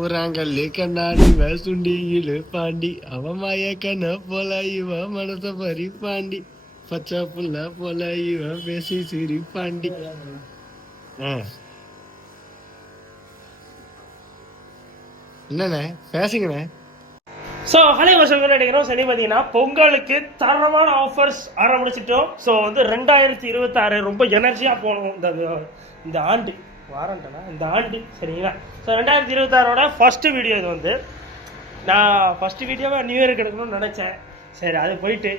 ஊராங்கல்லி கண்ணாடி வேசுண்டியிலு பாண்டி அவன் மயக்கன போல இவன் மனச பறி பாண்டி பச்சை புள்ள போல இவன் பேசி சிரி பாண்டி. என்னண்ணே பேசுங்கண்ணே. ஸோ ஹலோ வருஷம் நினைக்கிறோம். சரி பார்த்தீங்கன்னா பொங்கலுக்கு தரமான ஆஃபர்ஸ் ஆரம்பிச்சிட்டோம். ஸோ வந்து 2026 ரொம்ப எனர்ஜியாக போகணும் இந்த ஆண்டு வாரண்டனா இந்த ஆண்டு சரிங்களா. ஸோ 2026ஓட ஃபஸ்ட்டு வீடியோ இது வந்து நான் ஃபஸ்ட்டு வீடியோவை நியூ இயருக்கு எடுக்கணும்னு நினச்சேன். சரி அது போயிட்டு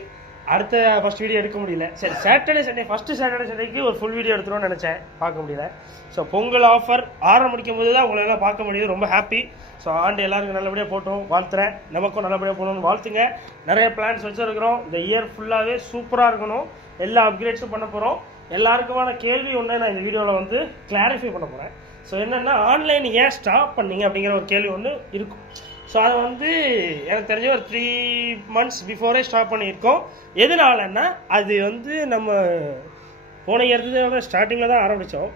அடுத்த ஃபஸ்ட் வீடியோ எடுக்க முடியல. சரி சாட்டர்டே சண்டே ஃபஸ்ட்டு சாட்டர்டே சண்டேக்கு ஒரு ஃபுல் வீடியோ எடுத்துருவோம்னு நினச்சேன், பார்க்க முடியல. ஸோ பொங்கல் ஆஃபர் ஆரம்பிக்கும் போது தான் உங்களை எல்லாம் பார்க்க முடியுது. ரொம்ப ஹாப்பி. ஸோ ஆண்டு எல்லாருக்கும் நல்லபடியாக போட்டோம் வாழ்த்துறேன். நமக்கும் நல்லபடியாக போகணும்னு வாழ்த்துங்க. நிறைய பிளான்ஸ் வச்சுருக்கிறோம். இந்த இயர் ஃபுல்லாகவே சூப்பராக இருக்கணும். எல்லா அப்கிரேட்ஸும் பண்ண போகிறோம். எல்லாருக்குமான கேள்வி ஒன்று நான் இந்த வீடியோவில் வந்து கிளாரிஃபை பண்ண போகிறேன். ஸோ என்னென்னா ஆன்லைன் ஏன் ஸ்டாப் பண்ணீங்க அப்படிங்கிற ஒரு கேள்வி ஒன்று இருக்கும். ஸோ அதை வந்து எனக்கு தெரிஞ்ச ஒரு 3 months பிஃபோரே ஸ்டாப் பண்ணியிருக்கோம். எதனாலன்னா அது வந்து நம்ம போன இயர்த்தோட ஸ்டார்டிங்கில் தான் ஆரம்பித்தோம்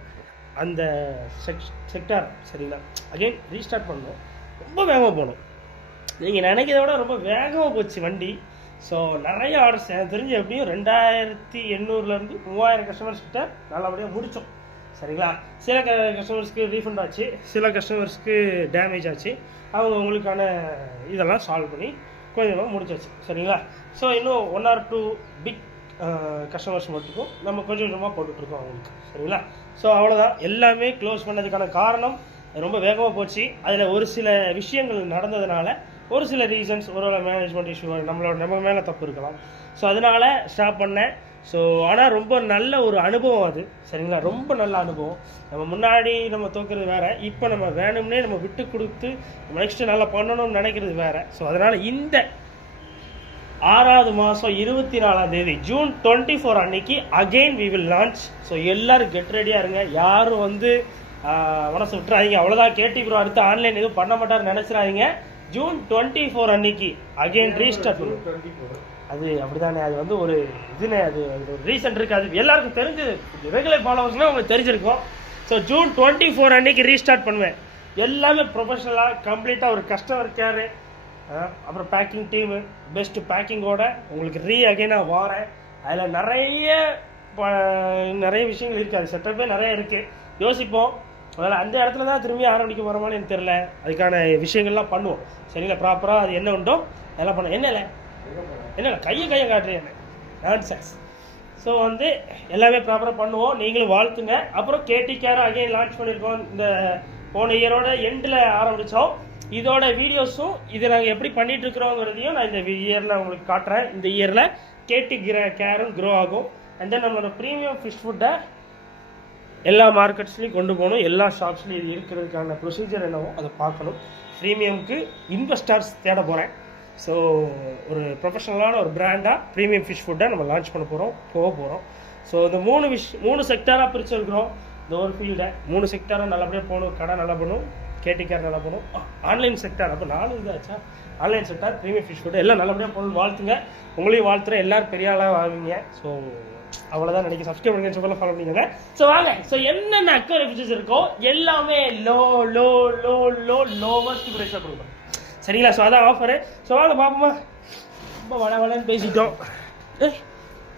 அந்த செக்டார் சரிங்களா. அகெயின் ரீஸ்டார்ட் பண்ணோம். ரொம்ப வேகமாக போகணும். நீங்கள் நினைக்கிறத விட ரொம்ப வேகமாக போச்சு வண்டி. ஸோ நிறைய ஆர்டர்ஸ் எனக்கு தெரிஞ்சு எப்படியும் 2800 3000 கஸ்டமர்ஸ் கிட்ட நல்லபடியாக முடித்தோம் சரிங்களா. சில கஸ்டமர்ஸ்க்கு ரீஃபண்ட் ஆச்சு, சில கஸ்டமர்ஸ்க்கு டேமேஜ் ஆச்சு. அவங்க உங்களுக்கான இதெல்லாம் சால்வ் பண்ணி கொஞ்சமாக முடிச்சாச்சு சரிங்களா. ஸோ இன்னும் 1 or 2 பிக் கஸ்டமர்ஸ் மட்டுக்கும் நம்ம கொஞ்சம் கொஞ்சமாக போட்டுட்ருக்கோம் அவங்களுக்கு சரிங்களா. ஸோ அவ்வளோதான். எல்லாமே க்ளோஸ் பண்ணதுக்கான காரணம் ரொம்ப வேகமாக போச்சு. அதில் ஒரு சில விஷயங்கள் நடந்ததுனால ஒரு சில ரீசன்ஸ், ஒரு மேனேஜ்மெண்ட் இஷ்யூ, நம்ம மேலே தப்பு இருக்கலாம். ஸோ அதனால் ஸ்டாப் பண்ணேன். ஸோ ஆனால் ரொம்ப நல்ல ஒரு அனுபவம் அது சரிங்களா. ரொம்ப நல்ல அனுபவம். நம்ம முன்னாடி நம்ம தோற்கிறது வேறு, இப்போ நம்ம வேணும்னே நம்ம விட்டு கொடுத்து நம்ம நெக்ஸ்ட்டு நல்லா பண்ணணும்னு நினைக்கிறது வேறு. ஸோ அதனால் இந்த 6வது மாதம் 24ஆம் தேதி ஜூன் 24 அன்னைக்கு again we will launch. So எல்லோரும் கெட் ரெடியாக இருங்க. யாரும் வந்து மனசு விட்டுறாதீங்க. அவ்வளோதான் கேட்டி ப்ரோ அடுத்து ஆன்லைன் எதுவும் பண்ண மாட்டார்னு நினச்சிடாதீங்க. ஜூன் 24 அன்னைக்கு அகெயின் ரீஸ்டார்ட் பண்ணுவோம். அது அப்படிதானே, அது வந்து ஒரு இதுனே, அது ஒரு ரீசன் இருக்குது. அது எல்லாருக்கும் தெரிஞ்சு ரெகுலர் ஃபாலோவர்ஸ்னால் உங்களுக்கு தெரிஞ்சிருக்கும். ஸோ ஜூன் 24 அன்னைக்கு ரீஸ்டார்ட் பண்ணுவேன். எல்லாமே ப்ரொஃபஷனலாக கம்ப்ளீட்டாக ஒரு கஸ்டமர் கேரு, அப்புறம் பேக்கிங் டீமு பெஸ்ட்டு பேக்கிங்கோட உங்களுக்கு அகைனாக வாரேன். அதில் நிறைய விஷயங்கள் இருக்குது. அது செட்டப்பே நிறைய இருக்குது. யோசிப்போம். அதனால் அந்த இடத்துல தான் திரும்பி ஆரம்பிக்க போகிறோமான்னு எனக்கு தெரில. அதுக்கான விஷயங்கள்லாம் பண்ணுவோம் சரிங்களா. ப்ராப்பராக அது என்ன உண்டோ அதெல்லாம் பண்ணுவோம். என்ன கையை காட்டுறேன் நான்சென்ஸ். ஸோ வந்து எல்லாமே ப்ராப்பராக பண்ணுவோம். நீங்களும் வாழ்த்துங்க. அப்புறம் கேடி கேர் அகைன் லான்ச் பண்ணியிருக்கோம். இந்த போன இயரோட எண்டில் ஆரம்பித்தோம். இதோட வீடியோஸும் இது நாங்கள் எப்படி பண்ணிகிட்ருக்குறோங்கிறதையும் நான் இந்த இயரில் உங்களுக்கு காட்டுறேன். இந்த இயரில் கேடி கேரும் க்ரோ ஆகும். அண்ட் தென் நம்மளோட ப்ரீமியம் ஃபிஷ் ஃபுட்டை எல்லா மார்க்கெட்ஸ்லையும் கொண்டு போகணும். எல்லா ஷாப்ஸ்லையும் இது இருக்கிறதுக்கான ப்ரொசீஜர் என்னவோ அதை பார்க்கணும். ப்ரீமியமுக்கு இன்வெஸ்டர்ஸ் தேட போகிறேன். ஸோ ஒரு ப்ரொஃபஷனலான ஒரு பிராண்டாக ப்ரீமியம் ஃபிஷ் ஃபுட்டை நம்ம லான்ச் பண்ண போகிறோம். ஸோ இந்த 3 செக்டாராக பிரிச்சிருக்கிறோம். இந்த ஒரு ஃபீல்டை 3 செக்டாராக நல்லபடியாக போகணும். கடை நல்லா போகணும், கேடி கேர் நல்லா போகணும், ஆன்லைன் செக்டார் அப்போ 4 இதாச்சா. Online sector, premium fish food எல்லாம் நல்லபடியாக போகணும். வாழ்த்துங்க. உங்களையும் வாழ்த்துறேன். எல்லோரும் பெரிய ஆளாக ஆவீங்க. ஸோ அவ்வளோதான் நினைக்க. சப்ஸ்கிரைப் பண்ணுங்க, சொல்ல ஃபாலோ பண்ணிக்கோங்க. ஸோ வாங்க. ஸோ என்னென்ன அக்வேரியம் ஃபிஷஸ் இருக்கோ எல்லாமே லோவஸ்ட் ப்ரைஸாக கொடுப்போம் சரிங்களா. ஸோ அதான் ஆஃபரு. ஸோ வாங்க பார்ப்போமா. ரொம்ப வளன்னு பேசிட்டோம்.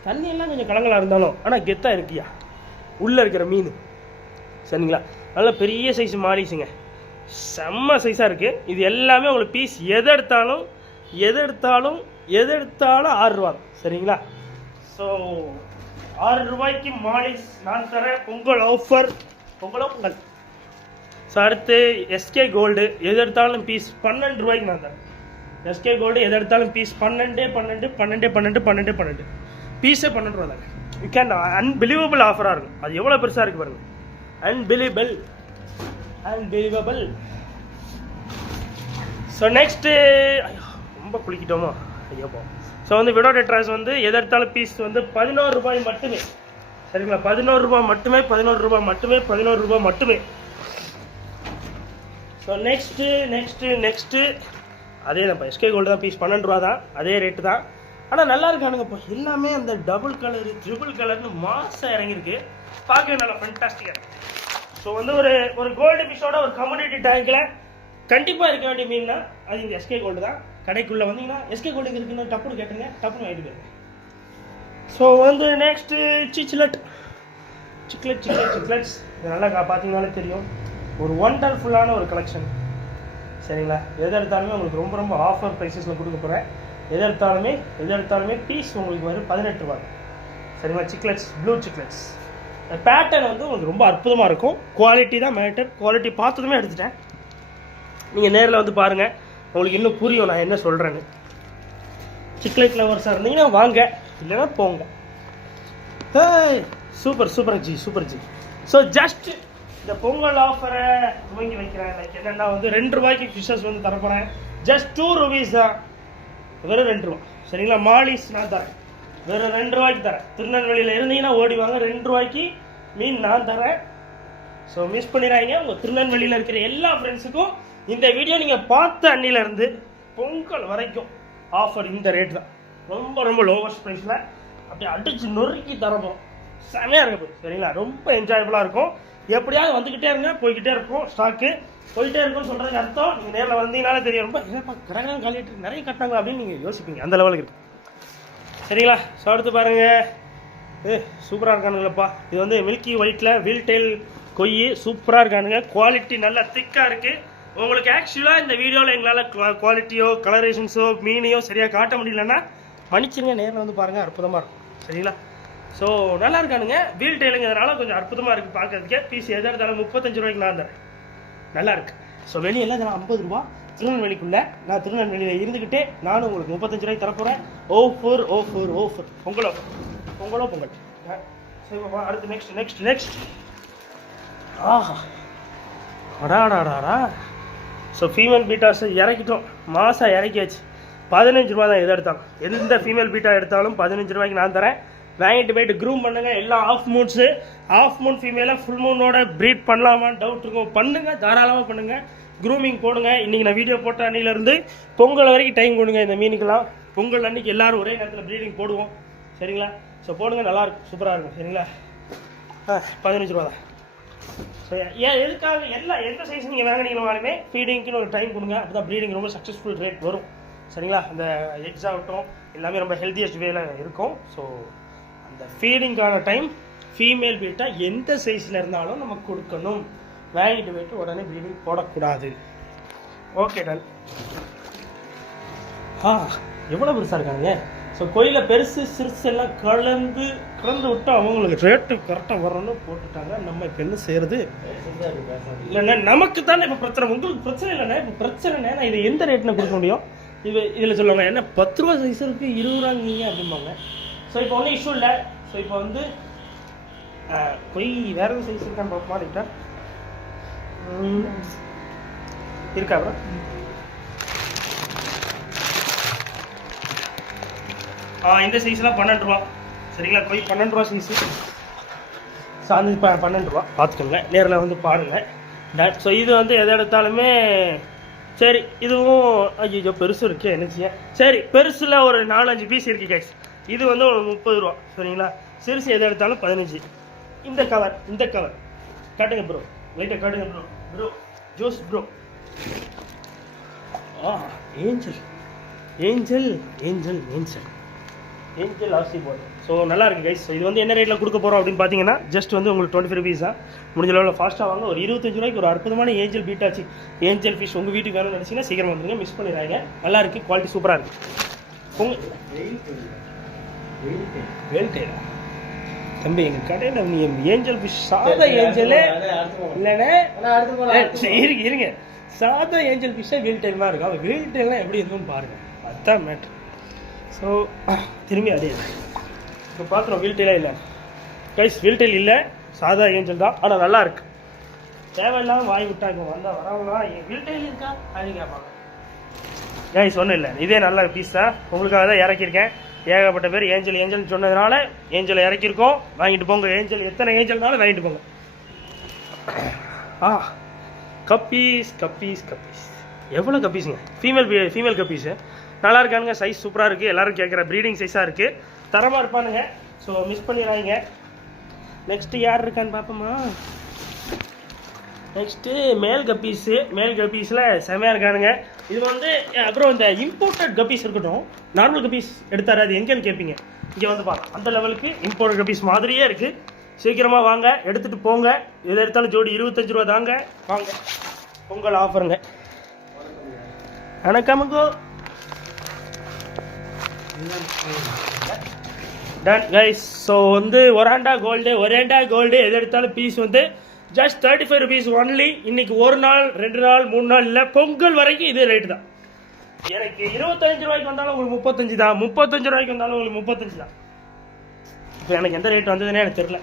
தண்ணியெல்லாம் கொஞ்சம் கலங்களாக இருந்தாலும் ஆனால் கெத்தாக இருக்கியா உள்ளே இருக்கிற மீன் சரிங்களா. நல்ல பெரிய சைஸ் மாடிஸுங்க, செம்ம சைஸாக இருக்குது. இது எல்லாமே உங்களுக்கு பீஸ் எது எடுத்தாலும் 6 ரூபா சரிங்களா. ஸோ 6 ரூபாய்க்கு மாலிஸ் நான் தரேன். பொங்கல் ஆஃபர், பொங்கல். ஸோ அடுத்து எஸ்கே கோல்டு எது எடுத்தாலும் பீஸ் 12 ரூபாய்க்கு நான் தரேன். எஸ்கே கோல்டு எது எடுத்தாலும் பீஸ் 12 பீஸே 12 ரூபா தாங்க. யூ கேன் அன்பிலீவபிள் ஆஃபராக இருக்கும். அது எவ்வளோ பெருசாக இருக்குது பாருங்கள். அன்பிலீவபிள். ஸோ நெக்ஸ்ட்டு ரொம்ப குளிக்கிட்டோமா ஐயோப்பா. ஸோ வந்து விடோ டெட்ராஸ் வந்து எது எடுத்தாலும் பீஸ் வந்து 11 ரூபாய் மட்டுமே சரிங்களா. 11 ரூபா மட்டுமே. ஸோ நெக்ஸ்ட்டு அதே தான் எஸ்கே கோல்டு தான். பீஸ் 12 ரூபா தான், அதே ரேட்டு தான். ஆனால் நல்லா இருக்கானுங்க இப்போ எல்லாமே. அந்த டபுள் கலரு ட்ரிபிள் கலர்னு மாசாக இறங்கியிருக்கு. பார்க்கவே நல்லா ஃபென்டாஸ்டிக்காக இருக்குது. ஸோ வந்து ஒரு கோல்டு ஃபிஷ்ஷோட ஒரு கம்யூனிட்டி டேங்கில் கண்டிப்பாக இருக்க வேண்டிய மீன்னா அது இந்த எஸ்கே கோல்டு தான். கடைக்குள்ளே வந்தீங்கன்னா எஸ்கே கோல்டுக்கு இருக்குன்னு டப்புன்னு கேட்டுங்க, டப்புன்னு வாங்கிட்டு போயிருங்க. ஸோ வந்து நெக்ஸ்ட்டு சிக்லெட்ஸ் இது நல்லா பார்த்தீங்கன்னாலே தெரியும், ஒரு ஒண்டர்ஃபுல்லான ஒரு கலெக்ஷன். சரிங்களா, எது எடுத்தாலுமே உங்களுக்கு ரொம்ப ரொம்ப ஆஃபர் ப்ரைஸஸில் கொடுக்க போகிறேன். எது எடுத்தாலுமே பீஸ் உங்களுக்கு வரும் 18 ரூபா. சரிங்களா, சிக்லெட்ஸ், ப்ளூ சிக்லெட்ஸ். பேட்டர்ன் வந்து உங்களுக்கு ரொம்ப அற்புதமாக இருக்கும். குவாலிட்டி தான் மேட்டர். குவாலிட்டி பார்த்ததுமே எடுத்துட்டேன். நீங்கள் நேரில் வந்து பாருங்கள், உங்களுக்கு இன்னும் புரியும் நான் என்ன சொல்கிறேன்னு. சிக்லெட் லவர்ஸாக இருந்தீங்கன்னா வாங்க, இல்லைன்னா போங்க. Super G. ஸோ ஜஸ்ட் இந்த பொங்கல் ஆஃபரை துவங்கி வைக்கிறேன். லைக் என்னென்னா வந்து 2 ரூபாய்க்கு ஃபிஷ்ஷஸ் வந்து தரப்போகிறேன். ஜஸ்ட் 2 rupees தான், வெறும் 2 ரூபா. சரிங்களா, மாலிஸ் நான் தரேன், வெறும் 2 ரூபாய்க்கு தரேன். திருநெல்வேலியில் இருந்தீங்கன்னா ஓடி வாங்க, 2 ரூபாய்க்கு மீன் நான் தரேன். ஸோ மிஸ் பண்ணிடாதீங்க. உங்கள் திருநெல்வேலியில் இருக்கிற எல்லா ஃப்ரெண்ட்ஸுக்கும் இந்த வீடியோ நீங்கள் பார்த்த அன்னிலேருந்து பொங்கல் வரைக்கும் ஆஃபர் இந்த ரேட் தான். ரொம்ப ரொம்ப லோவஸ்ட் ப்ரைஸில் அப்படியே அடிச்சு நொறுக்கி தரப்போம். செமையாக இருக்க போகுது. சரிங்களா, ரொம்ப என்ஜாயபுளாக இருக்கும். எப்படியாவது வந்துக்கிட்டே இருங்க, போய்கிட்டே இருக்கும். ஸ்டாக்கு போயிட்டே இருக்கும்னு சொல்கிறதுக்கு அர்த்தம் நீங்கள் நேரில் வந்தீங்கனாலே தெரியும். ரொம்ப என்னப்பா கடகடம் காலிட்டு நிறைய கட்டாங்க அப்படின்னு நீங்கள் யோசிப்பீங்க, அந்த லெவலுக்கு இருக்குது. சரிங்களா, ஸோ அடுத்து பாருங்கள். சூப்பராக இருக்கானுங்களப்பா. இது வந்து மில்கி ஒயிட்டில் வீல்டெயில் கொய்யி சூப்பராக இருக்கானுங்க. குவாலிட்டி நல்லா திக்காக இருக்குது. உங்களுக்கு ஆக்சுவலாக இந்த வீடியோவில் எங்களால் குவாலிட்டியோ கலரேஷன்ஸோ மீனையோ சரியாக காட்ட முடியலன்னா மன்னிச்சிருங்க, நேரில் வந்து பாருங்கள், அற்புதமாக இருக்கும். சரிங்களா, ஸோ நல்லா இருக்கானுங்க. வீல் டெயிலுங்கிறதுனால கொஞ்சம் அற்புதமாக இருக்குது பார்க்கறதுக்கே. பீஸ் எதாக இருந்தாலும் 35 ரூபாய்க்கு நான் தரேன். நல்லா இருக்கு. ஸோ வெளியெல்லாம் நான் 50 ரூபா. திருநெல்வேலிக்குள்ளே நான் திருநெல்வேலியில் இருந்துக்கிட்டே நானும் உங்களுக்கு 35 ரூபாய்க்கு தரப்போகிறேன். ஓஃபர் பொங்கலோ பொங்கல். சரி பாப்பா, அடுத்து நெக்ஸ்ட். ஆஹா, அடாடாடாடா. ஸோ ஃபீமேல் பீட்டாஸை இறக்கிட்டோம், மாதம் இறக்கியாச்சு. 15 ரூபா தான் எது எடுத்தாலும். எந்த ஃபீமேல் பீட்டா எடுத்தாலும் 15 ரூபாய்க்கு நான் தரேன். வாங்கிட்டு போயிட்டு க்ரூம் பண்ணுங்கள். எல்லாம் ஆஃப் மூன் ஃபீமேலாக ஃபுல் மூனோட ப்ரீட் பண்ணலாமான்னு டவுட் இருக்கும், பண்ணுங்கள், தாராளமாக பண்ணுங்கள். க்ரூமிங் போடுங்க. இன்றைக்கி நான் வீடியோ போட்ட அன்னிலேருந்து பொங்கல் வரைக்கும் டைம் கொடுங்க இந்த மீனுக்கெல்லாம். பொங்கல் அன்றைக்கி எல்லோரும் ஒரே நேரத்தில் ப்ரீடிங் போடுவோம். சரிங்களா, ஸோ போடுங்க, நல்லாயிருக்கும், சூப்பராக இருக்கும். சரிங்களா, 15 ரூபா தான். ஸோ எதுக்காக எந்த சைஸ் நீங்கள் வாங்கினீங்கனாலுமே ஃபீடிங்க்குன்னு ஒரு டைம் கொடுங்க. அப்போ தான் ப்ரீடிங் ரொம்ப சக்ஸஸ்ஃபுல் ரேட் வரும். சரிங்களா, அந்த எக்ஸ் ஆகட்டும் எல்லாமே ரொம்ப ஹெல்த்தியஸ்ட் வேல இருக்கும். ஸோ அந்த ஃபீடிங்கான டைம் ஃபீமேல் பீட்டா எந்த சைஸில் இருந்தாலும் நமக்கு கொடுக்கணும். வாங்கிட்டு போயிட்டு உடனே ப்ரீடிங் போடக்கூடாது. Okay done. எவ்வளோ பெருசாக இருக்காங்க. ஸோ கோயிலில் பெருசு சிறுசு எல்லாம் கலந்து விட்டு அவங்களுக்கு ரேட்டு கரெக்டாக வரணும்னு போட்டுட்டாங்க. நம்ம இப்போ என்ன செய்யறது? இல்லைண்ணே, நமக்கு தானே இப்போ பிரச்சனை. உங்களுக்கு பிரச்சனை இல்லைண்ணே. இப்போ பிரச்சனைண்ணே, நான் இதை எந்த ரேட்டில் கொடுக்க முடியும்? இதில் சொல்லுவாங்க என்ன 10 ரூபா சைஸ் இருக்குது 20 ரூபாங்க அப்படிம்பாங்க. ஸோ இப்போ ஒன்றும் இஷ்யூ இல்லை. ஸோ இப்போ வந்து போய் வேற எதுவும் சைஸ் இருக்கான்னு பார்ப்போமா? ரைட்டா இருக்கா ப்ரோ? இந்த சைஸ்லாம் 12 ரூபா. சரிங்களா, போய் 12 ரூபா சைஸு. ஸோ அந்த 12 ரூபா பார்த்துக்கோங்க, நேரில் வந்து பாருங்கள். ஸோ இது வந்து எதை எடுத்தாலுமே சரி. இதுவும் ஐயோ பெருசு இருக்கே, என்ன செய்ய. சரி, பெருசில் ஒரு 4-5 பீஸ் இருக்குது கைஸ். இது வந்து ஒரு 30 ரூபா. சரிங்களா, சிறுசு எதை எடுத்தாலும் 15. இந்த கவர் காட்டுங்க ப்ரோ, லைட்டாக காட்டுங்க bro Jose bro. Angel RC board. So நல்லா இருக்குது கைஸ். ஸோ இது வந்து என்ன ரேட்டில் கொடுக்க போகிறோம் அப்படின்னு பார்த்தீங்கன்னா ஜஸ்ட் வந்து உங்களுக்கு 25 rupees தான். முடிஞ்ச அளவில் ஃபாஸ்ட்டாக வாங்க. ஒரு 25 ரூபாய்க்கு ஒரு அற்புதமான ஏஞ்சல் பீட்டாச்சு ஏஞ்சல் ஃபிஷ் உங்கள் வீட்டுக்கு வேணும்னு நினச்சிங்கன்னா சீக்கிரம் வந்துருங்க, மிஸ் பண்ணிடுறாங்க. நல்லா இருக்குது, குவாலிட்டி சூப்பராக இருக்குது. வேல்டெயிலா தம்பி, எங்கள் கடையில் நீ ஏஞ்சல் ஃபிஷ் சாதா ஏஞ்சலே இல்லைண்ணே. இருங்க, சாதா ஏஞ்சல் ஃபிஷ்ஷாக வேல்டெயில் தான் இருக்கும். அவன் வேல்டெயிலாம் எப்படி இருந்துன்னு பாருங்கள், அதுதான் மேட்ரு. ஸோ திரும்பி அதே இப்போ பார்க்குறோம். வீல்டெயிலே இல்லை கைஸ், வீல்டெயில் இல்லை, சாதா ஏஞ்சல் தான். ஆனால் நல்லா இருக்கு. தேவையில்லாமல் வாய் விட்டாங்க வந்தால் வரவங்களா வீல்டெயில் இருக்கா அப்படின்னு கேட்பாங்க. கைஸ் ஒன்றும் இல்லை, இதே நல்ல பீஸ் தான். உங்களுக்காக தான் இறக்கியிருக்கேன். ஏகப்பட்ட பேர் ஏஞ்சல் சொன்னதுனால ஏஞ்சலை இறக்கியிருக்கோம். வாங்கிட்டு போங்க. ஏஞ்சல் எத்தனை ஏஞ்சல்னாலும் வாங்கிட்டு போங்க. கப்பீஸ் எவ்வளோ கப்பீஸுங்க? ஃபீமேல் கப்பீஸு நல்லா இருக்கானுங்க. சைஸ் சூப்பராக இருக்குது. எல்லோரும் கேட்குற ப்ரீடிங் சைஸாக இருக்குது. தரமாக இருப்பானுங்க. ஸோ மிஸ் பண்ணிடுறாங்க. நெக்ஸ்ட்டு யார் இருக்கான்னு பார்ப்போமா? நெக்ஸ்ட்டு மேல் கப்பீஸில் செமையாக இருக்கானுங்க. இது வந்து அப்புறம் இந்த இம்போர்ட்டட் கப்பீஸ் இருக்கட்டும், நார்மல் கப்பீஸ் எடுத்தாரு அது எங்கேன்னு கேட்பீங்க. இங்கே வந்து பாருங்க, அந்த லெவலுக்கு இம்போர்ட்டட் கப்பீஸ் மாதிரியே இருக்குது. சீக்கிரமாக வாங்க, எடுத்துகிட்டு போங்க. எது எடுத்தாலும் ஜோடி 25 ரூபா தாங்க. வாங்க, பொங்கல் ஆஃபருங்க. வணக்கமுங்கோ. Done guys. ஸோ வந்து ஒராண்டா கோல்டு எது எடுத்தாலும் பீஸ் வந்து ஜஸ்ட் 35 rupees ஒன்லி. இன்னைக்கு ஒரு நாள் 2 நாள் 3 நாள் இல்லை, பொங்கல் வரைக்கும் இதே ரேட்டு தான். எனக்கு 25 ரூபாய்க்கு வந்தாலும் உங்களுக்கு 35 தான், 35 ரூபாய்க்கு வந்தாலும் உங்களுக்கு 35 தான். இப்போ எனக்கு எந்த ரேட் வந்ததுன்னே எனக்கு தெரியல,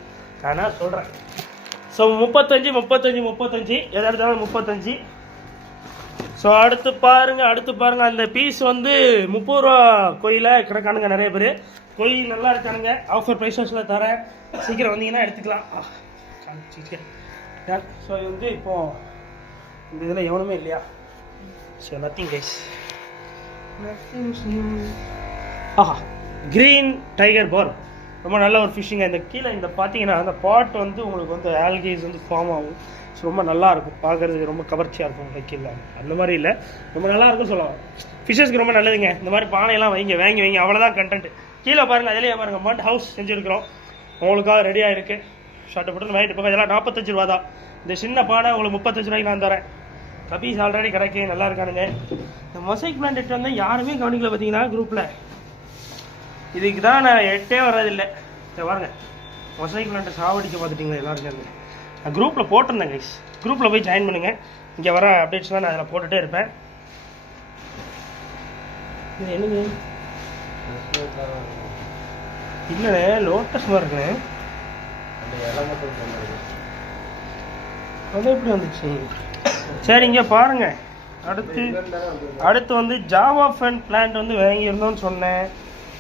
ஆனால் சொல்கிறேன். ஸோ 35 எதாக இருந்தாலும் 35. ஸோ அடுத்து பாருங்க அந்த பீஸ் வந்து 30 ரூபா கோயில கிடக்கானுங்க நிறைய பேர். கோயில் நல்லா இருக்கானுங்க, ஆஃபர் ப்ரைஸஸில் தரேன். சீக்கிரம் வந்தீங்கன்னா எடுத்துக்கலாம். ஸோ இது வந்து இப்போது இந்த இதில் எவனுமே இல்லையா? ஸோ நத்திங் கைஸ், ஆஹா க்ரீன் டைகர் பார் ரொம்ப நல்ல ஒரு ஃபிஷ்ஷிங்க. இந்த கீழே இந்த பார்த்தீங்கன்னா அந்த பாட் வந்து உங்களுக்கு வந்து ஆல்கேஸ் வந்து ஃபார்ம் ஆகும். ஸோ ரொம்ப நல்லாயிருக்கும் பார்க்குறதுக்கு, ரொம்ப கவர்ச்சியாக இருக்கும். கீழே அந்த மாதிரி இல்லை, ரொம்ப நல்லாயிருக்கும் சொல்லலாம். ஃபிஷ்ஷஸ்க்கு ரொம்ப நல்லதுங்க. இந்த மாதிரி பானையெல்லாம் வாங்கி அவ்வளோதான் கண்டென்ட். கீழே பாருங்கள், அதிலேயே பாருங்கள் மட் ஹவுஸ் செஞ்சுருக்கிறோம், உங்களுக்காக ரெடியாக இருக்குது. ஷார்ட்டை போட்டு வாங்கிட்டு போங்க. இதெல்லாம் 45 ரூபா தான். இந்த சின்ன பானை உங்களுக்கு 35 ரூபாய்க்கு நான் தரேன். கபீஸ் ஆல்ரெடி கிடைக்கு, நல்லா இருக்கானுங்க. இந்த மொசைக் பிளான்ட் எடுத்து வந்து யாருமே கவனிக்கல பார்த்தீங்கன்னா குரூப்பில். இதுக்கு தான் நான் எட்டே வர்றதில்லை. சரி பாருங்க, மொசைக் பிளான்ட்டை சாவடிக்க பார்த்துட்டிங்களா எல்லாருக்கும். நான் குரூப்பில் போட்டிருந்தேன் கைஸ், குரூப்பில் போய் ஜாயின் பண்ணுங்கள். இங்கே வர அப்டேட்ஸ் தான் நான் அதில் போட்டுகிட்டே இருப்பேன். இது என்னது இல்லைண்ணே, லோட்டஸ் மாதிரி இருக்குண்ணே. அது எப்படி வந்துச்சு? சரி இங்கே பாருங்க. அடுத்து வந்து ஜாவா ஃபேன் பிளான்ட் வந்து வாங்கியிருந்தோன்னு சொன்னேன்,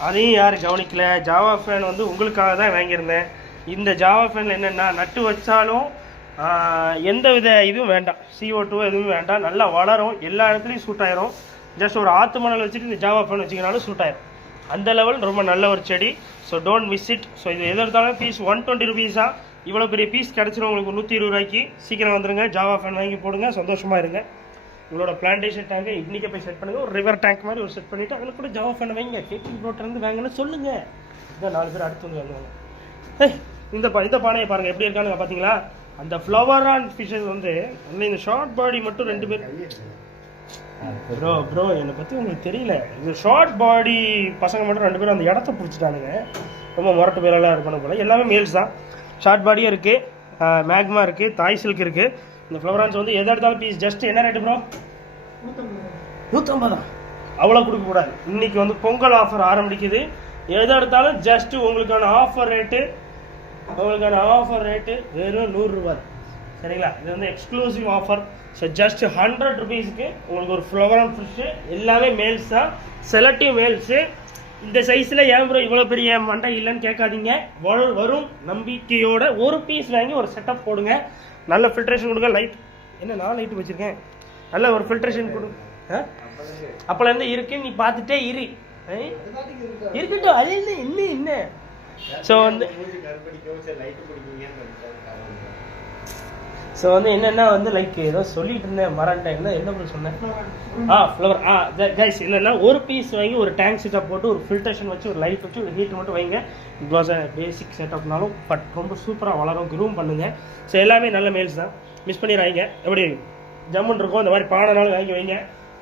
அதையும் யாரும் கவனிக்கல. ஜாவா ஃபேன் வந்து உங்களுக்காக தான் வாங்கியிருந்தேன். இந்த ஜாவா ஃபேனில் என்னென்னா, நட்டு வச்சாலும் எந்த வித இதுவும் வேண்டாம், CO2 எதுவும் வேண்டாம், நல்லா வளரும், எல்லா இடத்துலையும் சூட் ஆயிரும். ஜஸ்ட் ஒரு ஆற்று மணல் வச்சுட்டு இந்த ஜாவா ஃபேன் வச்சிங்கனாலும் சூட் ஆயிரும். அந்த லெவல் ரொம்ப நல்ல ஒரு செடி. So don't miss it. So இது எது எடுத்தாலும் பீஸ் 120 rupees தான். இவ்வளோ பெரிய பீஸ் கிடச்சிடும் உங்களுக்கு 120 ரூபாய்க்கு. சீக்கிரம் வந்துடுங்க, ஜாவா ஃபேன் வாங்கி போடுங்க, சந்தோஷமாக இருங்க. உங்களோட பிளான்டேஷன் டேங்கை இன்றைக்கே போய் செட் பண்ணுங்கள். ஒரு ரிவர் டேங்க் மாதிரி ஒரு செட் பண்ணிவிட்டு அதில் கூட ஜாவா ஃபேன் வைங்க. கேக்கிங் ப்ரோட்டிலேருந்து வாங்கன்னு சொல்லுங்கள். இதான் 4 பேர் அடுத்து வந்து வாங்குவாங்க. இந்த பானையை பாருங்கள் எப்படி இருக்கானுங்க பார்த்தீங்களா? அந்த ஃப்ளவர் ஆன் ஃபிஷ்ஷஸ் வந்து இந்த ஷார்ட் பாடி மட்டும் 2 பேர். ப்ரோ என்னை பற்றி உங்களுக்கு தெரியல. இது ஷார்ட் பாடி பசங்க மட்டும் 2 பேரும் அந்த இடத்த பிடிச்சிட்டானுங்க. ரொம்ப முரட்டு பேரெல்லாம் இருப்பானு போல. எல்லாமே மேல்ஸ் தான். ஷார்ட் பாடியும் இருக்குது, மேக்மா இருக்குது, தாய் சில்க் இருக்குது. இந்த ஃப்ளவரான்ஸ் வந்து எதை எடுத்தாலும் பீஸ் ஜஸ்ட் என்ன ரேட்டு ப்ரோ? 150 தான். அவ்வளோ கொடுக்கக்கூடாது. இன்றைக்கி வந்து பொங்கல் ஆஃபர் ஆரம்பிக்குது. எதை எடுத்தாலும் ஜஸ்ட்டு உங்களுக்கான ஆஃபர் ரேட்டு வெறும் 100 ரூபா. சரிங்களா? இது வந்து எக்ஸ்க்ளூசிவ் ஆஃபர். ஸோ ஜஸ்ட் 100 rupeesக்கு உங்களுக்கு ஒரு ஃப்ளவரான் ஃபிஷ்ஷு. எல்லாமே மேல்ஸ் தான், செலக்டிவ் மேல்ஸு. இந்த சைஸில் ஏன் ப்ரோ இவ்வளோ பெரிய மண்டை இல்லைன்னு கேட்காதீங்க. வரும் நம்பிக்கையோட ஒரு பீஸ் வாங்கி ஒரு செட்டப் போடுங்க. நல்ல ஃபில்ட்ரேஷன் கொடுங்க. லைட் என்ன 4 லைட்டு வச்சுருக்கேன். நல்ல ஒரு ஃபில்ட்ரேஷன் கொடுங்க. அப்போலேருந்து இருக்கு, நீ பார்த்துட்டே இருக்கட்டும். அது என்ன ஸோ வந்து என்னென்னா வந்து லைக் ஏதோ சொல்லிட்டு இருந்தேன், மறந்துட்டேன். என்ன ப்ரோ சொன்னேன்? ஃப்ளவர் கைஸ் என்னென்னா, ஒரு பீஸ் வாங்கி ஒரு டேங்க் செட்டப் போட்டு ஒரு ஃபில்ட்ரேஷன் வச்சு ஒரு லைட் வச்சு ஒரு ஹீட் மட்டும் வைங்க. இட் வாஸ் அ பேசிக் செட்டப்னாலும் பட் ரொம்ப சூப்பராக வளரும். க்ரூம் பண்ணுங்கள். ஸோ எல்லாமே நல்ல மேல்ஸ் தான், மிஸ் பண்ணிடுறாங்க. எப்படி ஜம்முன்னு இருக்கும். இந்த மாதிரி பானைனாலும் வாங்கி வைங்க,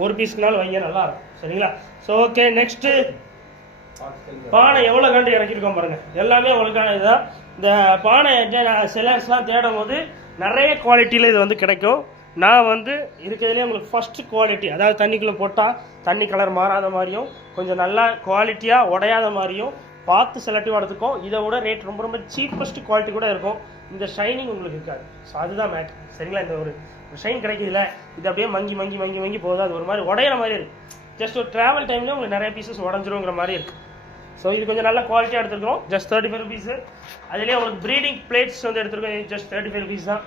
ஒரு பீஸ்க்குனாலும் வைங்க, நல்லாயிருக்கும். சரிங்களா? ஸோ ஓகே, நெக்ஸ்ட்டு பானை எவ்வளோ கண்டு இறக்கியிருக்கோம் பாருங்கள். எல்லாமே உங்களுக்கான இதுதான். இந்த பானை செல்லர்ஸ்லாம் தேடும் போது நிறைய குவாலிட்டியில் இது வந்து கிடைக்கும். நான் வந்து இருக்கிறதுலே உங்களுக்கு ஃபஸ்ட்டு குவாலிட்டி, அதாவது தண்ணிக்குள்ளே போட்டால் தண்ணி கலர் மாறாத மாதிரியும் கொஞ்சம் நல்லா குவாலிட்டியாக உடையாத மாதிரியும் பார்த்து செலக்டிவாக எடுத்துக்கும். இதை விட ரேட் ரொம்ப ரொம்ப சீப்பஸ்ட் குவாலிட்டி கூட இருக்கும். இந்த ஷைனிங் உங்களுக்கு இருக்காது. ஸோ அதுதான் மேட்ரு. சரிங்களா? இந்த ஒரு ஷைன் கிடைக்குதுல்ல, இது அப்படியே மங்கி போகுது. அது ஒரு மாதிரி உடையிற மாதிரி இருக்குது. ஜஸ்ட் ஒரு ட்ராவல் டைம்லேயே உங்களுக்கு நிறைய பீசஸ் உடஞ்சிருங்கிற மாதிரி இருக்குது. ஸோ இது கொஞ்சம் நல்லா குவாலிட்டியாக எடுத்துருக்கோம். Just 35 rupees. அதுலேயே உங்களுக்கு ப்ரீடிங் பிளேட்ஸ் வந்து எடுத்துருக்கோம். ஜஸ்ட் 35 rupees தான்.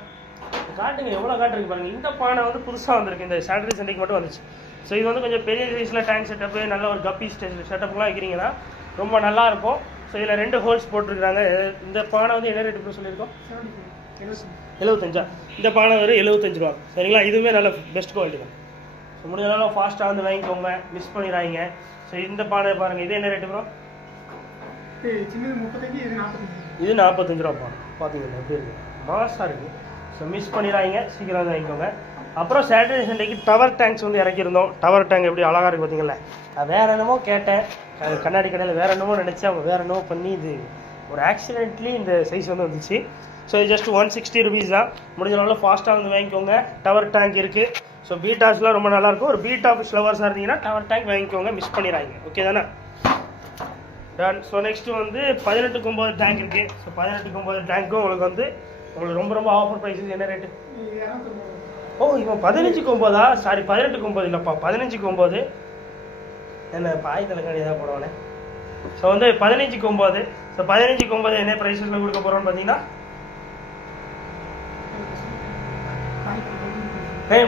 காட்டுங்க எவ்வளோ காட்டுருக்கு பாருங்கள். இந்த பானை வந்து புதுசாக வந்திருக்கு, இந்த சாட்டர்டே சண்டேக்கு மட்டும் வந்துச்சு. ஸோ இது வந்து கொஞ்சம் பெரிய சைஸில் டேங்க் செட்டப்பு, நல்ல ஒரு கப்பி செட்டப்லாம் வைக்கிறீங்கன்னா ரொம்ப நல்லாயிருக்கும். ஸோ இதில் 2 ஹோல்ஸ் போட்டிருக்காங்க. இந்த பானை வந்து என்ன ரேட்டு சொல்லியிருக்கோம்? 75. இந்த பானை வெறும் 75 ரூபா. சரிங்களா? இதுவுமே நல்ல பெஸ்ட் குவாலிட்டி தான். ஸோ முடிஞ்சனாலும் ஃபாஸ்ட்டாக வந்து வாங்கிக்கோங்க, மிஸ் பண்ணிடுறாங்க. ஸோ இந்த பானை பாருங்கள், இது என்ன ரேட்டு ப்ரோ? இது 45 ரூபா பானை. பார்த்தீங்கன்னா எப்படி இருக்குது, மாசாக இருக்குது. ஸோ மிஸ் பண்ணிடுறாங்க, சீக்கிரம் வந்து வாங்கிக்கோங்க. அப்புறம் சாட்டர்டே சண்டேக்கு டவர் டேங்க்ஸ் வந்து இறக்கியிருந்தோம். டவர் டேங்க் எப்படி அழகாக இருக்குது பார்த்தீங்களா? நான் வேறு என்னமோ கேட்டேன், அது கண்ணாடி கடையில் வேறு என்னமோ நினச்சி அவங்க வேறு என்னமோ பண்ணி இது ஒரு ஆக்சிடென்ட்லி இந்த சைஸ் வந்து வந்துச்சு. ஸோ இது ஜஸ்ட் 160 ருபீஸ் தான். முடிஞ்சனாலும் ஃபாஸ்ட்டாக வந்து வாங்கிக்கோங்க. டவர் டேங்க் இருக்குது. ஸோ பீட்டாஸ்லாம் ரொம்ப நல்லாயிருக்கும். ஒரு பீட் ஆஃபீஸ் லவர்ஸாக இருந்தீங்கன்னா டவர் டேங்க் வாங்கிக்கோங்க, மிஸ் பண்ணிடுறாங்க. ஓகே தானே? டன். ஸோ நெக்ஸ்ட்டு வந்து 18-9 டேங்க் இருக்குது. ஸோ 18-9 டேங்க்கும் உங்களுக்கு ரொம்ப ரொம்ப ஆஃபர் ப்ரைஸஸ். என்ன ரேட்டு? ஓ இவன் 15-9 சாரி 18-9 இல்லைப்பா, 15-9. என்ன பாய் தலைக்காடி ஏதாவது போடுவானே. ஸோ வந்து 15-9. ஸோ 15-9 என்ன ப்ரைஸில் கொடுக்க போகிறோம்னு பார்த்தீங்கன்னா,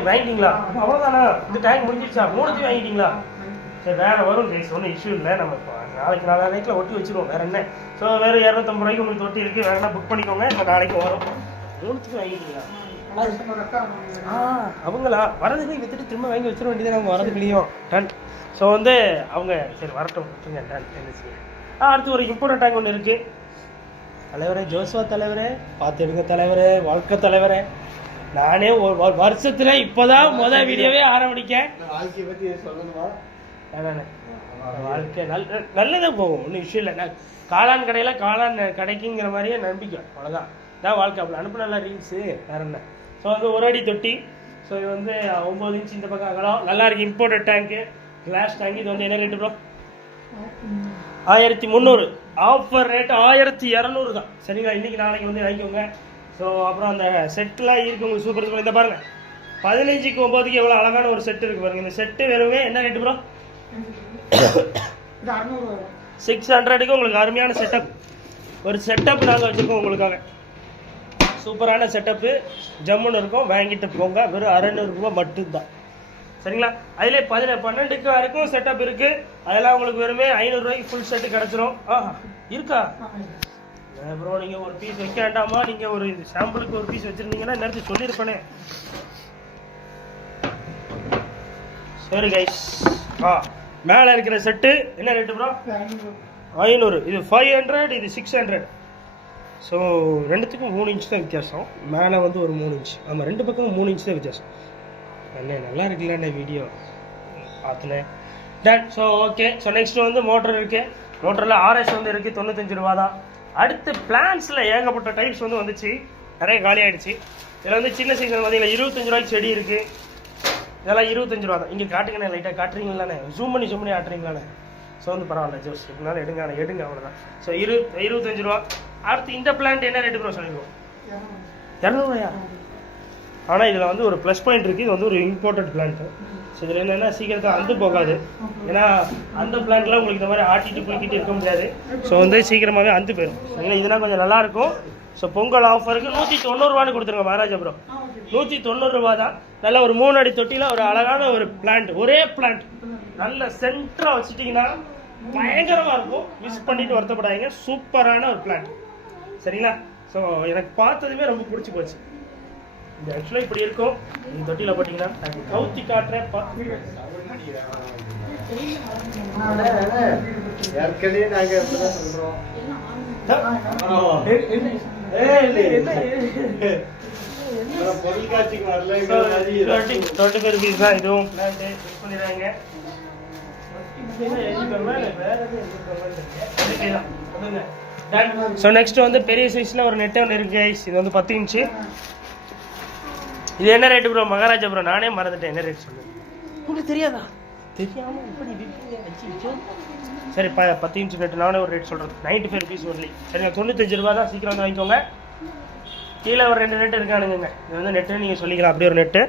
வாங்கிட்டீங்களா? அவ்வளோதானா? இந்த டேங்க் முடிஞ்சிருச்சா? 3 வாங்கிட்டீங்களா? சரி வேறு வரும் கைஸ், ஒன்றும் இஷ்யூ இல்லை. நம்ம இப்போ நாளைக்கு 4 நாளைக்குள்ள ஒட்டி வச்சுருவோம். வேறு என்ன? ஸோ வேறு 250 ரூபாய்க்கு உங்களுக்கு தொட்டி இருக்குது. வேறு என்ன புக் பண்ணிக்கோங்க. இப்போ நாளைக்கு வரும். 3 வாங்கிட்டீங்களா? அவங்களா வரதுக்கு வித்துட்டு திரும்ப வாங்கி வச்சிட வேண்டியது அவங்க வரதுக்குள்ளேயும். டன். ஸோ வந்து அவங்க சரி வரட்டும். டன். அடுத்து ஒரு இம்பார்ட்டன்ட் டேங்க் ஒன்று இருக்குது. தலைவரே, ஜோஸ்வா தலைவரே, பார்த்து எடுங்க தலைவரே, வாழ்க்கை தலைவரே. நானே ஒரு வருஷத்துல இப்போதான் முதல் வீடியோவே ஆரம்பிக்கேன். வாழ்க்கையை பற்றி சொல்லணுமா? வாழ்க்கை நல்லதாக போகும், ஒன்றும் இஷ்யூ இல்லை. நான் காளான் கடையில் காளான் கிடைக்குங்கிற மாதிரியே நம்பிக்கை, அவ்வளோதான். நான் வாழ்க்கை அப்படி அனுப்பு நல்லா ரீல்ஸு வேற என்ன. ஸோ வந்து 1 அடி தொட்டி. ஸோ இது வந்து 9 இன்ச் இந்த பக்கம் அகலம். நல்லா இருக்கு. இம்போர்ட்டட் டேங்க்கு, கிளாஸ் டேங்க். இது வந்து என்ன ரேட்டு ப்ரோ? 1300. ஆஃபர் ரேட்டு 1200 தான். சரிங்களா? இன்னைக்கு நாளைக்கு வந்து வாங்கிக்கோங்க. ஸோ அப்புறம் அந்த செட்டுலாம் இருக்கு உங்களுக்கு சூப்பர் சூப்பர். இந்த பாருங்கள் 15-9 எவ்வளோ அழகான ஒரு செட்டு இருக்குது பாருங்கள். இந்த செட்டு வெறுமே என்ன ரேட்டு ப்ரோ? 600க்கு உங்களுக்கு அருமையான செட்டப். ஒரு செட்டப் நாங்கள் வச்சுருக்கோம் உங்களுக்காக. சூப்பரான செட்டப்பு, ஜம்முன்னு இருக்கும். வாங்கிட்டு போங்க. வெறும் 600 ரூபா மட்டும்தான். சரிங்களா? அதிலே 12 வரைக்கும் செட்டப் இருக்குது. அதெல்லாம் உங்களுக்கு வெறுமே 500 ரூபாய்க்கு ஃபுல் செட்டு கிடச்சிரும். இருக்கா ப்ரோ? நீங்கள் ஒரு பீஸ் வைக்க வேண்டாமா? நீங்கள் ஒரு சாம்பிளுக்கு ஒரு பீஸ் வச்சுருந்தீங்கன்னா நேரத்தை சொல்லியிருப்பேனே. சரி கைஸ், மேலே இருக்கிற செட்டு என்ன ரேட்டு ப்ரோ? 500. இது 500, இது 600. ஸோ ரெண்டுத்துக்கும் 3 இன்ச் தான் வித்தியாசம். மேலே வந்து ஒரு 3 இன்ச். ஆமாம், 2 பக்கமும் 3 இன்ச் தான் வித்தியாசம். அண்ணே நல்லா இருக்குல்ல வீடியோ பார்த்துனேன். Done. So okay. So next வந்து மோட்டர் இருக்குது. மோட்டரில் RS வந்து இருக்குது, 95 ரூபா தான். அடுத்து பிளான்ஸில் ஏகப்பட்ட டைப்ஸ் வந்து வந்துச்சு, நிறைய காலி ஆகிடுச்சு. இதில் வந்து சின்ன சைக்கிள் பார்த்தீங்கன்னா 25 ரூபாய்க்கு செடி இருக்குது. இதெல்லாம் 25 ரூபா தான். இங்கே காட்டுங்கண்ணே, லைட்டாக காட்டுறீங்களாண்ணே, ஜூம் பண்ணி ஆட்டுறீங்களாண்ணே. ஸோ வந்து பரவாயில்ல, ஜோஸ் எப்படினாலும் எடுங்க அவ்வளோதான். ஸோ 25 ரூபா. அடுத்து இந்த பிளான்ட் என்ன ரேட்டு ப்ரோ சொல்லிடுவோம்? 200 ரூபாயா? ஆனால் இதில் வந்து ஒரு ப்ளஸ் பாயிண்ட் இருக்குது. இது வந்து ஒரு இம்பார்ட்டன்ட் பிளான்ட்டு. ஸோ இதில் என்னென்னா சீக்கிரத்தை அந்து போகாது. ஏன்னா அந்த பிளான்ட்லாம் உங்களுக்கு இந்த மாதிரி ஆட்டிட்டு குளிக்கிட்டு இருக்க முடியாது. ஸோ வந்து சீக்கிரமாகவே அந்து போயிடும். சரிங்களா? இதெல்லாம் கொஞ்சம் நல்லாயிருக்கும். ஸோ பொங்கல் ஆஃபருக்கு 190 ரூபான்னு கொடுத்துருங்க மகாராஜா ப்ரோ. 190 ரூபா தான். நல்ல ஒரு 3 அடி தொட்டியில் ஒரு அழகான ஒரு பிளான்ட், ஒரே பிளான்ட் நல்ல சென்டராக வச்சுட்டிங்கன்னா பயங்கரமாக இருக்கும். மிஸ் பண்ணிட்டு வருத்தப்படாதீங்க. சூப்பரான ஒரு பிளான்ட். சரிங்களா? ஸோ எனக்கு பார்த்ததுமே ரொம்ப பிடிச்சி போச்சு. இது ஆக்சுவலாக இப்படி இருக்கும். இந்த தொட்டியில் போட்டிங்கன்னா கவுத்தி காட்டுறேன். ஏற்கனவே நாங்கள் எப்படி தான் சொல்கிறோம். 25 rupees தான் இதுவும். பண்ணிடுறாங்க. ஸோ நெக்ஸ்ட் வந்து பெரிய சைஸில் ஒரு நெட் ஒன்று இருக்கு கைஸ். இது வந்து 10 இன்ச்சு. இது என்ன ரேட்டு ப்ரோ? மகாராஜா ப்ரோ நானே மறந்துட்டேன். என்ன ரேட் சொல்லுங்க, உங்களுக்கு தெரியாதா? தெரியாமல் இப்படி விற்பீங்க. சரி 10 இன்ச்சு நெட்டு நானே ஒரு ரேட் சொல்கிறேன். 95 rupees ஒன்லி. சரிங்க, 95 ரூபா தான். சீக்கிரம் வந்து வாங்கிக்கோங்க. கீழே ஒரு 2 நெட்டு இருக்கானுங்க. இது வந்து நெட்டு நீங்கள் சொல்லிக்கலாம், அப்படியே ஒரு நெட்டு.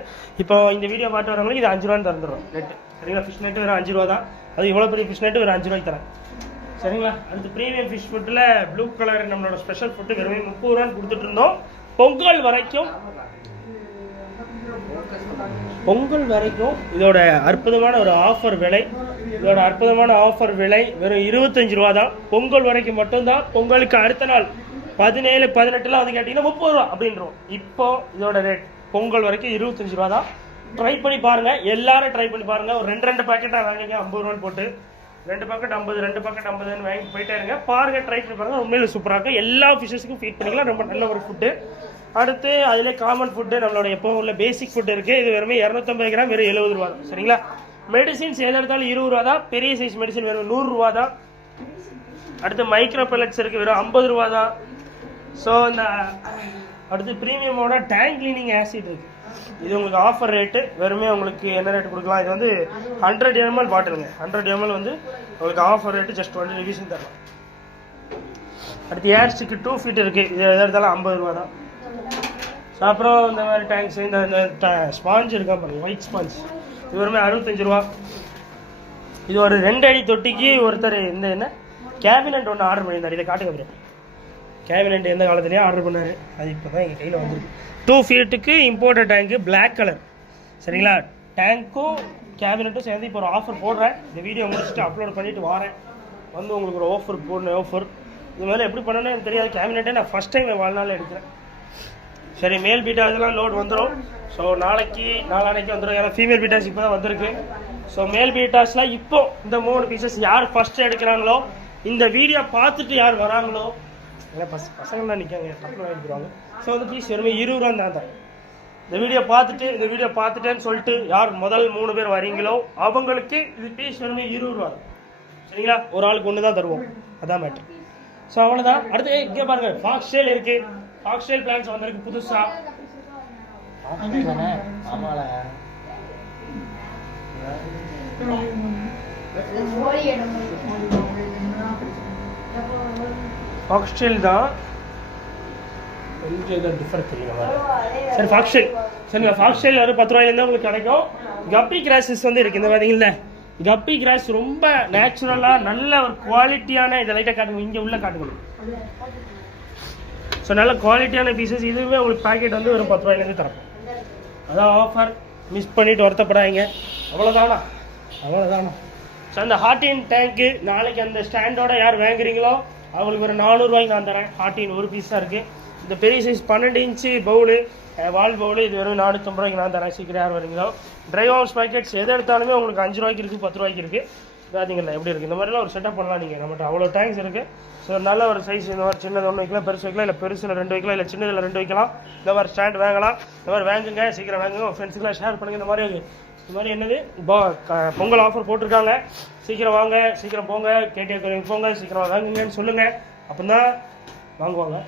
இப்போ இந்த வீடியோ பார்த்து வரவங்களுக்கு இது 5 ரூபான்னு தந்துடும் நெட்டு. சரிங்களா? ஃபிஷ் நெட்டு வெறும் 5 ரூபா தான். அது இவ்வளோ பெரிய ஃபிஷ் நெட்டு வெறும் 5 ரூபாய்க்கு தரேன். சரிங்களா? அடுத்து ப்ரீமியம் ஃபிஷ் ஃபுட்டில் ப்ளூ கலர் நம்மளோட ஸ்பெஷல் ஃபுட்டு வெறும் 30 ரூபான்னு கொடுத்துட்டு இருந்தோம். பொங்கல் வரைக்கும் இதோட அற்புதமான ஒரு ஆஃபர் விலை. வெறும் 25 ரூபா தான். பொங்கல் வரைக்கும் மட்டும்தான். பொங்கலுக்கு அடுத்த நாள் 17, 18 வந்து கேட்டீங்கன்னா 30 ரூபா அப்படின்றோம். இப்போ இதோட ரேட் பொங்கல் வரைக்கும் 25 ரூபா தான். ட்ரை பண்ணி பாருங்க, எல்லாரும் ட்ரை பண்ணி பாருங்க. ஒரு 2 பாக்கெட்டா வாங்கிங்க 50 ரூபான்னு போட்டு 2 பாக்கெட் 50, 2 பாக்கெட் 50 வாங்கி போயிட்டே இருங்க. பாருங்க, ட்ரை பண்ணி பாருங்க. உண்மையில சூப்பராக இருக்கும். எல்லா ஃபிஷஸுக்கும் ஃபீட் பண்ணிக்கலாம். ரொம்ப நல்ல ஒரு ஃபுட்டு. அடுத்து அதிலே காமன் ஃபுட்டு நம்மளோட எப்பவும் உள்ள பேசிக் ஃபுட் இருக்கு. இது வெறும் 250 கிராம் வெறும் 70 ரூபா தான். சரிங்களா? மெடிசின்ஸ் எது எடுத்தாலும் 20 ரூபா தான். பெரிய சைஸ் மெடிசின் வெறும் 100 ரூபா தான். அடுத்து மைக்ரோ பெல்லட்ஸ் இருக்கு, வெறும் 50 ரூபா தான். ஸோ இந்த அடுத்து ப்ரீமியமோட டேங்க் கிளீனிங் ஆசிட் இருக்கு. இது உங்களுக்கு ஆஃபர் ரேட்டு. வெறுமே உங்களுக்கு என்ன ரேட் கொடுக்கலாம்? இது வந்து 100 ml பாட்டிலுங்க. 100 ml வந்து உங்களுக்கு ஆஃபர் ரேட்டு ஜஸ்ட் 20 rupees தரலாம். அடுத்து ஏர் ஸ்டிக்கு 2 feet இருக்கு. இது எது எடுத்தாலும் 50 ரூபா தான். ஸோ அப்புறம் இந்த மாதிரி டேங்க்ஸ், இந்த ஸ்பாஞ்ச் இருக்கா பாருங்க, ஒயிட் ஸ்பாஞ்ச், இது வெறுமே 65 ரூபா. இது ஒரு 2 அடி தொட்டிக்கு ஒருத்தர் இந்த என்ன கேபினட் ஒன்று ஆர்டர் பண்ணியிருந்தார். இதை காட்டுங்க அப்புறம். கேபினட் எந்த காலத்துலேயே ஆர்டர் பண்ணார். அது இப்போ தான் எங்கள் கையில் வந்துருக்கு. 2 feet இம்போர்ட்டட் டேங்க்கு, பிளாக் கலர். சரிங்களா? டேங்க்கும் கேபினட்டும் சேர்ந்து இப்போ ஒரு ஆஃபர் போடுறேன். இந்த வீடியோ முடிச்சுட்டு அப்லோட் பண்ணிவிட்டு வரேன். வந்து உங்களுக்கு ஒரு ஆஃபர் போடணும். ஆஃபர் இது மேலே எப்படி பண்ணணும்னு எனக்கு தெரியாது. கேபினட்டே நான் ஃபஸ்ட் டைம் என் வாழ்நாளில் எடுக்கிறேன். சரி, மேல் பீட்டா இதெல்லாம் லோட் வந்துடும். ஸோ நாளானைக்கு வந்துடும். ஏன்னா ஃபீமேல் பீட்டாஸ் இப்போ தான் வந்திருக்கு. ஸோ மேல் பீட்டாஸ்லாம் இப்போ இந்த 3 பீசஸ் யார் ஃபஸ்ட்டு எடுக்கிறாங்களோ, இந்த வீடியோ பார்த்துட்டு யார் வராங்களோ, ஏன்னா பசங்கள்லாம் நிற்காங்க, டக்குனு வாங்கிடுவாங்க. ஸோ வந்து பீஸ் வெறுமே 20 ரூபா தான். இந்த வீடியோ பார்த்துட்டேன்னு சொல்லிட்டு யார் முதல் 3 பேர் வரீங்களோ அவங்களுக்கு இது பீஸ் வெறுமே 20 ரூபா. சரிங்களா? ஒரு ஆளுக்கு 1 தான் தருவோம். அதான் மேட்ரு. ஸோ அவ்வளோதான். அடுத்து இங்கே பாருங்க, ஃபாக்ஸ்டெயில் இருக்கு. ஃபாக்ஸ்டெயில் பிளான்ஸ் வந்திருக்கு புதுசா. ஃபாக்ஸ்டெயில் தான் கொஞ்சம் இதாக டிஃபரெண்ட் தெரியுமா? சரி, ஃபாக்ஸ்டெயில் சரிங்க. ஃபாக்ஸ்டெயில் ஒரு 10 ரூபாயிலேருந்து உங்களுக்கு கிடைக்கும். கப்பி கிராஸஸ் வந்து இருக்குது. இந்த பார்த்தீங்களா, கப்பி கிராஸ் ரொம்ப நேச்சுரலாக நல்ல ஒரு குவாலிட்டியான, இதை லைட்டாக காட்டுங்க, இங்கே உள்ள காட்டுங்க. ஸோ நல்ல குவாலிட்டியான பீசஸ். இதுவே உங்களுக்கு பேக்கெட் வந்து ஒரு 10 ரூபாயிலேருந்து தரப்போம். அதான் ஆஃபர். மிஸ் பண்ணிவிட்டு வருத்தப்படாதீங்க. அவ்வளோதானா? ஸோ அந்த ஹார்டின் டேங்க்கு நாளைக்கு அந்த ஸ்டாண்டோட யார் வாங்குறீங்களோ அவங்களுக்கு ஒரு 400 ரூபாய்க்கு நான் தரேன். ஹார்டின் ஒரு பீஸ் தான் இருக்குது. இந்த பெரிய சைஸ் 12 இன்ச்சு பவுலு, வால் பவுலு, இது வெறும் 450 ரூபாய்க்கு நான் தரேன். சீக்கிரம் யார் வரீங்களோ. ட்ரை ஹவுஸ் பேக்கெட்ஸ் எது எடுத்தாலுமே உங்களுக்கு 5 ரூபாய்க்கு இருக்குது, 10 ரூபாய்க்கு இருக்குது. பார்த்தீங்களா எப்படி இருக்குது? இந்த மாதிரிலாம் ஒரு செட்டப் பண்ணலாம் நீங்கள். நம்மகிட்ட அவ்வளோ டேங்க்ஸ் இருக்குது. ஸோ நல்ல ஒரு சைஸ். இந்த மாதிரி சின்னது 1 வைக்கலாம், பெருசு வைக்கலாம், இல்லை பெருசில் 2 வைக்கலாம், இல்லை சின்னதில் 2 வைக்கலாம். இந்த மாதிரி ஸ்டாண்ட் வாங்கலாம். இந்த மாதிரி வாங்குங்க, சீக்கிரம் வாங்குங்க. உங்கள் ஃப்ரெண்ட்ஸுக்கெல்லாம் ஷேர் பண்ணுங்கள். இந்த மாதிரி என்னது பொங்கல் ஆஃபர் போட்டிருக்காங்க. சீக்கிரம் வாங்க, சீக்கிரம் போங்க, கேடிஆர் போங்க, சீக்கிரம் வாங்குங்கன்னு சொல்லுங்கள். அப்போ தான் வாங்குவாங்க.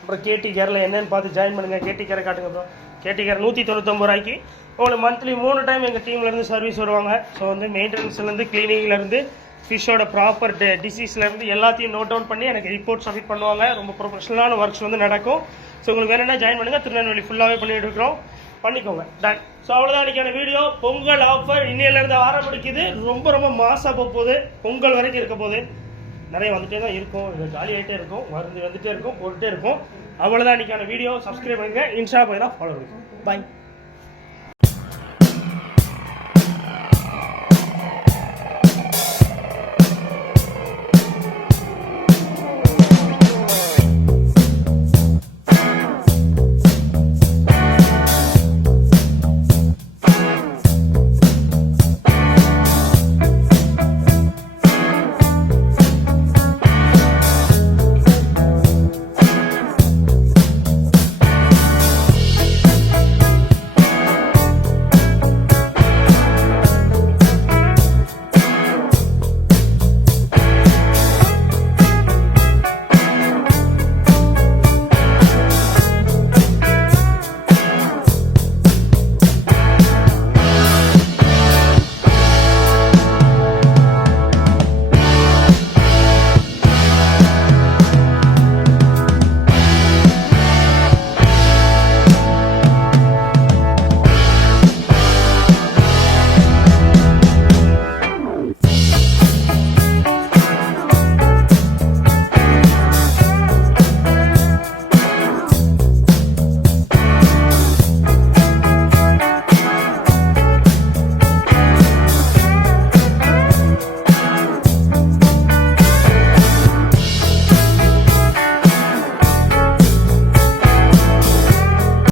அப்புறம் கேடி கேரில் என்னென்னு பார்த்து ஜாயின் பண்ணுங்கள். கேடி கேரை காட்டுங்க. அப்புறம் கேடி கேர் 199 ரூபாய்க்கு உங்களுக்கு மந்த்லி 3 டைம் எங்கள் டீம்லேருந்து சர்வீஸ் வருவாங்க. ஸோ வந்து மெயின்டெனன்ஸ்லேருந்து, கிளீனிங்லேருந்து, ஃபிஷ்ஷோட ப்ராப்பர் டிசீஸ்லேருந்து எல்லாத்தையும் நோட் டவுன் பண்ணி எனக்கு ரிப்போர்ட் சப்மிட் பண்ணுவாங்க. ரொம்ப ப்ரொஃபஷனலான ஒர்க்ஸ் வந்து நடக்கும். ஸோ உங்களுக்கு வேணும்னா ஜாயின் பண்ணுங்கள். திருநெல்வேலி ஃபுல்லாகவே பண்ணிட்டு இருக்கிறோம். பண்ணிக்கோங்க. டன். ஸோ அவ்வளோதான் இன்றைக்கான வீடியோ. பொங்கல் ஆஃபர் இன்னையிலேருந்து ஆரம்பிக்குது. ரொம்ப ரொம்ப மாசாக போகுது. பொங்கல் வரைக்கும் இருக்க போகுது. நிறைய வந்துட்டே தான் இருக்கும். இது ஜாலி ஆகிட்டே இருக்கும். வந்துட்டே இருக்கும், போட்டுகிட்டே இருக்கும். அவ்வளோதான் இன்றைக்கான வீடியோ. சப்ஸ்கிரைப் பண்ணுங்கள். இன்ஸ்டா போய் தான் ஃபாலோ பண்ணுங்கள். பாய்.